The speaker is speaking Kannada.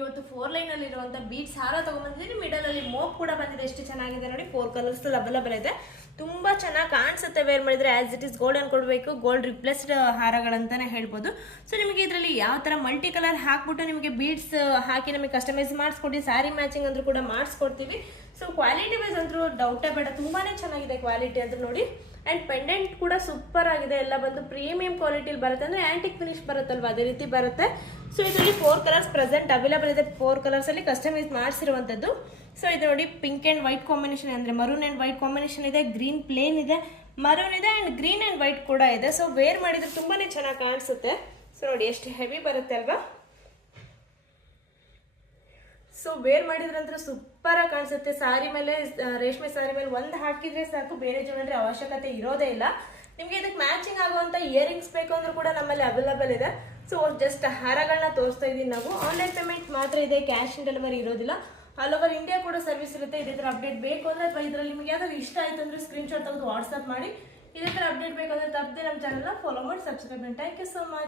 ಇವತ್ತು 4 ಲೈನ್ ಅಲ್ಲಿ ಇರುವಂತ ಬೀಡ್ಸ್ ಹಾರ ತಗೊಂಡ್ಬಂದಿದ್ದೀನಿ. ಮಿಡಲ್ ಅಲ್ಲಿ ಮೋಪ್ ಕೂಡ ಬಂದಿದೆ. ಎಷ್ಟು ಚೆನ್ನಾಗಿದೆ ನೋಡಿ. 4 ಕಲರ್ಸ್ ಅವೈಲೇಬಲ್ ಇದೆ. ತುಂಬಾ ಚೆನ್ನಾಗಿ ಕಾಣಿಸುತ್ತೆ ವೇರ್ ಮಾಡಿದ್ರೆ. ಆಸ್ ಇಟ್ ಇಸ್ ಗೋಲ್ಡ್ ಅನ್ಕೊಡ್ಬೇಕು, ಗೋಲ್ಡ್ ರಿಪ್ಲೇಸ್ಡ್ ಹಾರಗಳಂತಾನೆ ಹೇಳ್ಬೋದು. ಸೊ ನಿಮಗೆ ಇದರಲ್ಲಿ ಯಾವ ತರ ಮಲ್ಟಿ ಕಲರ್ ಹಾಕ್ಬಿಟ್ಟು ನಿಮಗೆ ಬೀಡ್ಸ್ ಹಾಕಿ ನಮಗೆ ಕಸ್ಟಮೈಸ್ ಮಾಡಿಸ್ಕೊಡ್ತೀವಿ. ಸ್ಯಾರಿ ಮ್ಯಾಚಿಂಗ್ ಅಂದ್ರೂ ಕೂಡ ಮಾಡಿಸ್ಕೊಡ್ತೀವಿ. ಸೊ ಕ್ವಾಲಿಟಿ ವೈಸ್ ಅಂತೂ ಡೌಟೇ ಬೇಡ, ತುಂಬಾನೇ ಚೆನ್ನಾಗಿದೆ ಕ್ವಾಲಿಟಿ ಅಂತ ನೋಡಿ. ಅಂಡ್ ಪೆಂಡೆಂಟ್ ಕೂಡ ಸೂಪರ್ ಆಗಿದೆ. ಎಲ್ಲ ಬಂದು ಪ್ರೀಮಿಯಂ ಕ್ವಾಲಿಟಿಲಿ ಬರುತ್ತೆ, ಅಂದ್ರೆ ಆಂಟಿಕ್ ಫಿನಿಶ್ ಬರುತ್ತಲ್ವಾ ಅದೇ ರೀತಿ ಬರುತ್ತೆ. ಸೊ ಇದರಲ್ಲಿ 4 ಕಲರ್ಸ್ ಪ್ರೆಸೆಂಟ್ ಅವೈಲೇಬಲ್ ಇದೆ. 4 ಕಲರ್ಸ್ ಅಲ್ಲಿ ಕಸ್ಟಮೈಸ್ ಮಾಡಿಸಿರುವಂತದ್ದು. ಸೊ ಇದು ನೋಡಿ ಪಿಂಕ್ ಅಂಡ್ ವೈಟ್ ಕಾಂಬಿನೇಷನ್, ಅಂದ್ರೆ ಮರೂನ್ ಅಂಡ್ ವೈಟ್ ಕಾಂಬಿನೇಷನ್ ಇದೆ, ಗ್ರೀನ್ ಪ್ಲೇನ್ ಇದೆ, ಮರೂನ್ ಇದೆ ಅಂಡ್ ಗ್ರೀನ್ ಅಂಡ್ ವೈಟ್ ಕೂಡ ಇದೆ. ಸೊ ವೇರ್ ಮಾಡಿದ್ರೆ ತುಂಬಾನೇ ಚೆನ್ನಾಗಿ ಕಾಣಿಸುತ್ತೆ. ಸೊ ನೋಡಿ ಎಷ್ಟು ಹೆವಿ ಬರುತ್ತೆ ಅಲ್ವಾ. ಸೊ ವೇರ್ ಮಾಡಿದ್ರಂದ್ರೆ ಸೂಪರ್ ಆಗಿ ಕಾಣಿಸುತ್ತೆ. ಸಾರಿ ಮೇಲೆ, ರೇಷ್ಮೆ ಸಾರಿ ಮೇಲೆ ಒಂದು ಹಾಕಿದ್ರೆ ಸಾಕು, ಬೇರೆ ಜ್ಯುವೆಲರಿ ಅವಶ್ಯಕತೆ ಇರೋದೇ ಇಲ್ಲ. ನಿಮ್ಗೆ ಇದಕ್ಕೆ ಮ್ಯಾಚಿಂಗ್ ಆಗುವಂತ ಇಯರಿಂಗ್ಸ್ ಬೇಕು ಅಂದ್ರೂ ಕೂಡ ನಮ್ಮಲ್ಲಿ ಅವೈಲೇಬಲ್ ಇದೆ. ಸೊ ಜಸ್ಟ್ ಹಾರಗಳನ್ನ ತೋರಿಸ್ತಾ ಇದೀನಿ ನಾವು. ಆನ್ಲೈನ್ ಪೇಮೆಂಟ್ ಮಾತ್ರ ಇದೆ, ಕ್ಯಾಶ್ ಆನ್ ಡೆಲಿವರಿ ಇರೋದಿಲ್ಲ. ಆಲ್ ಓವರ್ ಇಂಡಿಯಾ ಕೂಡ ಸರ್ವಿಸ್ ಇರುತ್ತೆ. ಇದೇ ತರ ಅಪ್ಡೇಟ್ ಬೇಕು ಅಂದ್ರೆ ಅಥವಾ ಇದರಲ್ಲಿ ನಿಮ್ಗೆ ಯಾವ್ದಾದ್ರು ಇಷ್ಟ ಆಯ್ತು ಅಂದ್ರೆ ಸ್ಕ್ರೀನ್ ಶಾಟ್ ತೆಗೆದು ವಾಟ್ಸ್ಆಪ್ ಮಾಡಿ. ಇದೇ ತರ ಅಪ್ಡೇಟ್ ಬೇಕಂದ್ರೆ ತಪ್ಪದೆ ನಮ್ಮ ಚಾನಲ್ನ ಫಾಲೋ ಮಾಡಿ ಸಬ್ಸ್ಕ್ರೈಬ್ ಮಾಡಿ. Thank you so much.